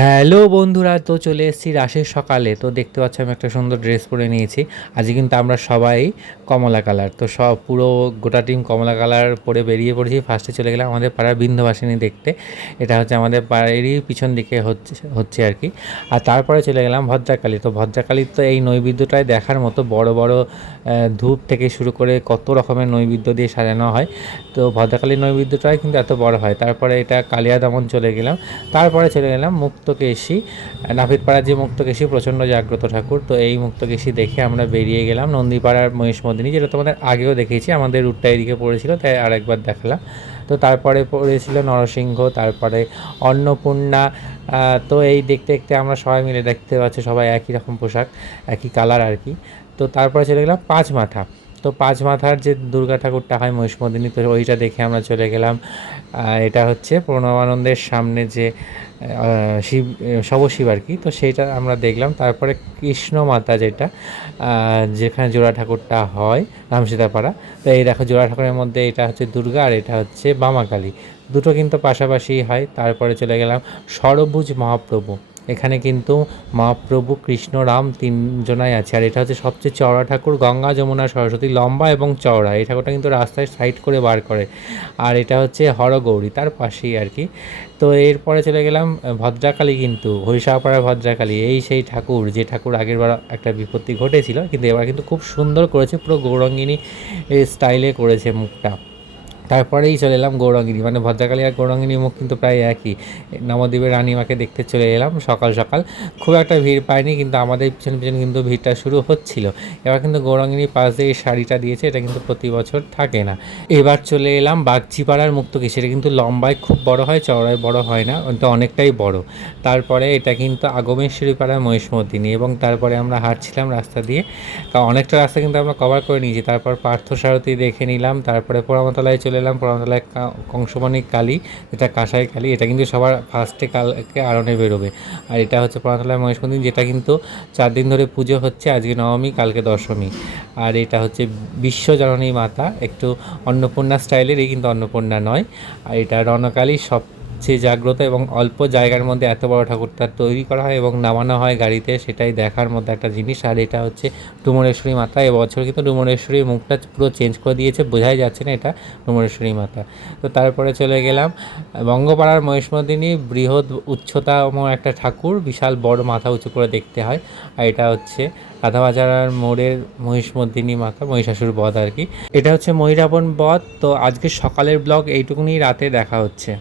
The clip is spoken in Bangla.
হ্যালো বন্ধুরা, তো চলে এসেছি রাশের সকালে। তো দেখতে পাচ্ছি আমি একটা সুন্দর ড্রেস পরে নিয়েছি। আজকে কিন্তু আমরা সবাই কমলা কালার, তো সব পুরো গোটা টিম কমলা কালার পরে বেরিয়ে পড়েছি। ফার্স্টে চলে গেলাম আমাদের পাড়ার বিন্ধ্যবাসিনী দেখতে। এটা হচ্ছে আমাদের পাড়ারই পিছন দিকে হচ্ছে আর কি। আর তারপরে চলে গেলাম ভদ্রাকালী। তো ভদ্রাকালীর তো এই নৈবেদ্যটাই দেখার মতো, বড় বড় ধূপ থেকে শুরু করে কত রকমের নৈবেদ্য দিয়ে সাজানো হয়। তো ভদ্রাকালীর নৈবেদ্যটাই কিন্তু এত বড় হয়। তারপরে এটা কালিয়া দমন চলে গেলাম। তারপরে চলে গেলাম মুক্তকেশী। নাপিতপাড়ার যে মুক্তকেশী প্রচণ্ড জাগ্রত ঠাকুর, তো এই মুক্তকেশী দেখে আমরা বেরিয়ে গেলাম নন্দীপাড়ার মহিষমর্দিনী, যেটা তোমাদের আগেও দেখেছি, আমাদের রুটটা এদিকে পড়েছিল তাই আরেকবার দেখালাম। তো তারপরে পড়েছিল নরসিংহ, তারপরে অন্নপূর্ণা। তো এই দেখতে দেখতে আমরা সবাই মিলে, দেখতে পাচ্ছি সবাই একই রকম পোশাক, একই কালার আর কি। তো তারপরে চলে গেলাম পাঁচ মাথা। তো পাঁচ মাথার যে দুর্গা ঠাকুরটা হয় মহিষমর্দিনী, তো ওইটা দেখে আমরা চলে গেলাম। এটা হচ্ছে প্রণবানন্দের সামনে যে শিব, শবশিব আর কি, তো সেইটা আমরা দেখলাম। তারপরে কৃষ্ণ মাতা, যেটা যেখানে জোড়া ঠাকুরটা হয় রামসীতাপাড়া। তো এই দেখো জোড়া ঠাকুরের মধ্যে এটা হচ্ছে দুর্গা আর এটা হচ্ছে বামাকালী, দুটো কিন্তু পাশাপাশি হয়। তারপরে চলে গেলাম ষড়ভুজ মহাপ্রভু। এখানে কিন্তু মহাপ্রভু কৃষ্ণ রাম তিনজনাই আছে। আর এটা হচ্ছে সবচেয়ে চওড়া ঠাকুর, গঙ্গা যমুনা সরস্বতী, লম্বা এবং চওড়া। এই ঠাকুরটা কিন্তু রাস্তায় সাইড করে বার করে। আর এটা হচ্ছে হরগৌরী, তার পাশেই আর কি। তো এরপরে চলে গেলাম ভদ্রাকালী, কিন্তু হরিষাপাড়ার ভদ্রাকালী এই সেই ঠাকুর, যে ঠাকুর আগের বার একটা বিপত্তি ঘটেছিল, কিন্তু এবার কিন্তু খুব সুন্দর করেছে, পুরো গৌরাঙ্গিনী স্টাইলে করেছে মুখটা। তারপরেই চলে এলাম গৌরাঙ্গিনী, মানে ভদ্রাকালী আর গৌরাঙ্গিনীর মুখ কিন্তু প্রায় একই। নবদ্বীপের রানীমাকে দেখতে চলে এলাম সকাল সকাল। খুব একটা ভিড় পাইনি, কিন্তু আমাদের পিছন পিছন কিন্তু ভিড়টা শুরু হচ্ছিল। এবার কিন্তু গৌরাঙ্গিনীর পাশ দিয়ে এই শাড়িটা দিয়েছে, এটা কিন্তু প্রতি বছর থাকে না। এবার চলে এলাম বাগচিপাড়ার মুক্তকেশী। সেটা কিন্তু লম্বায় খুব বড় হয়, চওড়ায় বড় হয় না, কিন্তু অনেকটাই বড়। তারপরে এটা কিন্তু আগমেশ্বরী পাড়ার মহিষমর্দিনী, এবং তারপরে আমরা হাঁটছিলাম রাস্তা দিয়ে, কারণ অনেকটা রাস্তা কিন্তু আমরা কভার করে নিয়েছি। তারপর পার্থসারথী দেখে নিলাম, তারপরে পোড়ামাতলায় চলে এলাম। পোড়ামাতলায় কংসমণি কালী, যেটা কাঁসাই কালী, এটা কিন্তু সবার ফার্স্টে কালকে আরণে বেরোবে। আর এটা হচ্ছে পোড়ামাতলায় মহিষমর্দিনী, যেটা কিন্তু 4 দিন ধরে পুজো হচ্ছে, আজকে নবমী, কালকে দশমী। আর এটা হচ্ছে বিশ্বজননী মাতা, একটু অন্নপূর্ণা স্টাইলেরই, কিন্তু অন্নপূর্ণা নয়। আর এটা রণকালী, সবচেয়ে জাগ্রত, এবং অল্প জায়গার মধ্যে এত বড় ঠাকুরটা তৈরি করা হয় এবং নামানো হয় গাড়িতে, সেটাই দেখার মধ্যে একটা জিনিস। আর এটা হচ্ছে ডুমুরেশ্বরী মাতা। এবছর কিন্তু ডুমুরেশ্বরীর মুখটা পুরো চেঞ্জ করে দিয়েছে, বোঝাই যাচ্ছে না এটা ডুমুরেশ্বরী মাতা। তো তারপরে চলে গেলাম বঙ্গপাড়ার মহিষমর্দিনী, বৃহৎ উচ্চতাম একটা ঠাকুর, বিশাল বড়, মাথা উঁচু করে দেখতে হয়। আর এটা হচ্ছে রাধাবাজার মোড়ের মহিষমর্দিনী মাতা, মহিষাসুর বধ আর কি। এটা হচ্ছে মহিরাবণ বধ। তো আজকে সকালের ব্লগ এইটুকুনি, রাতে দেখা হচ্ছে।